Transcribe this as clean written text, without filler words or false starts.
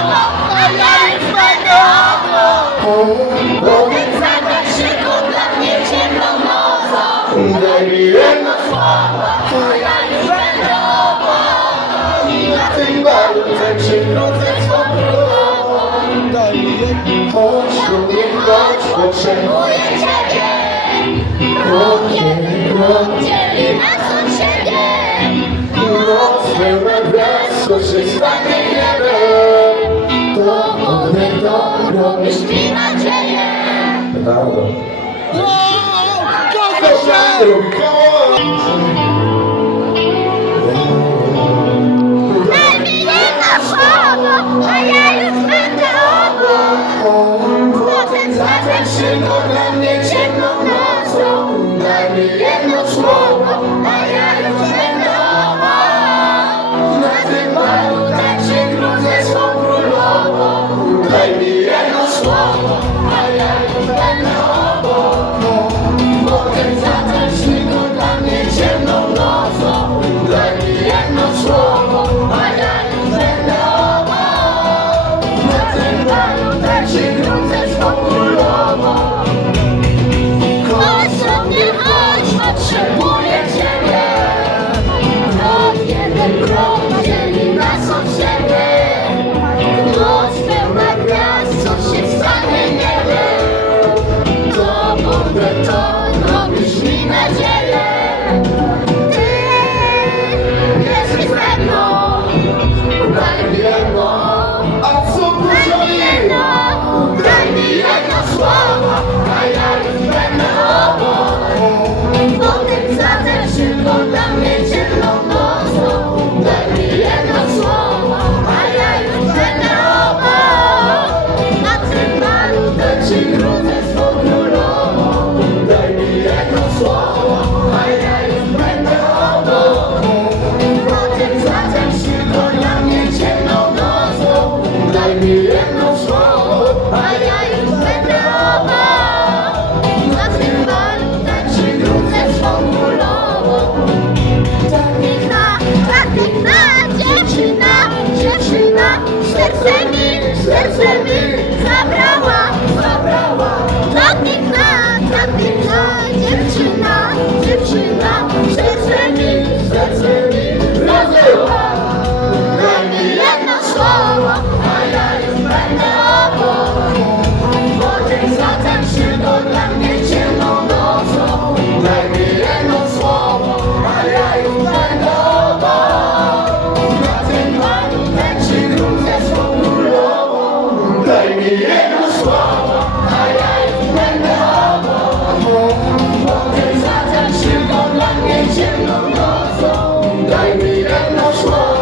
a ja już będę obok. Bo ten zakład szyku dla mnie ciemną nocą. Daj mi jedno Słowo, a ja już będę obok. i na tym balu tańczy Wrócę swą królową. Daj mi jedno, chodź do mnie, chodź, potrzebuję Potrzebuję Ciebie. Krokiem, krok, Dzieli nas od siebie. noc pełna gwiazd, to się stanie niebem. To wodę dobro Robisz mi nadzieję. Brawo. Kochaj się! Daj mi jedno słowo, a ja już będę obok. Potem zatem szybko dla mnie ciemną nocą. Daj mi Jedno słowo, a ja już będę obok. Na tym balu tańczy król ze swą królową. Daj mi jedno Słowo, a ja już będę obok. Potem zatem szybko dla mnie ciemną nocą. Daj mi Jedno słowo, a ja już będę obok. Na tym balu tańczy król ze swą królową. Chodź do mnie, chodź, potrzebuję Ciebie. Krok, jeden krok dzieli nas od siebie. Noc pełna gwiazd, co się stanie, nie wiem. To będę to, robisz mi nadzieję. Ty jesteś ze mną. Daj mi jedno, A co daj dużo mi jedno, daj mi jedno słowo, a ja już będę obok. Potem zatem szybko dla mnie ciemną nocą. Daj mi jedno słowo, a ja już będę obok. Na tym balu tańczy król ze swą królową. Daj mi jedno Słowo, a ja już będę obok. Potem zatem szybko dla mnie ciemną nocą. Daj mi jedno Słowo, a ja już będę obok. Na tym balu tańczy król ze swą królową. Ta piękna dziewczyna, dziewczyna, serce mi zabrała. Ta piękna dziewczyna, serce mi zabrała. Daj mi jedno słowo, a ja już będę obok. Potem zatem szybko dla mnie ciemną nocą. Daj mi Jedno słowo, a ja już będę obok. Na tym balu tańczy król ze swą królową. Daj mi jedno Słowo, a ja już będę obok. Potem zatem szybko dla mnie ciemną nocą. Daj mi jedno Słowo,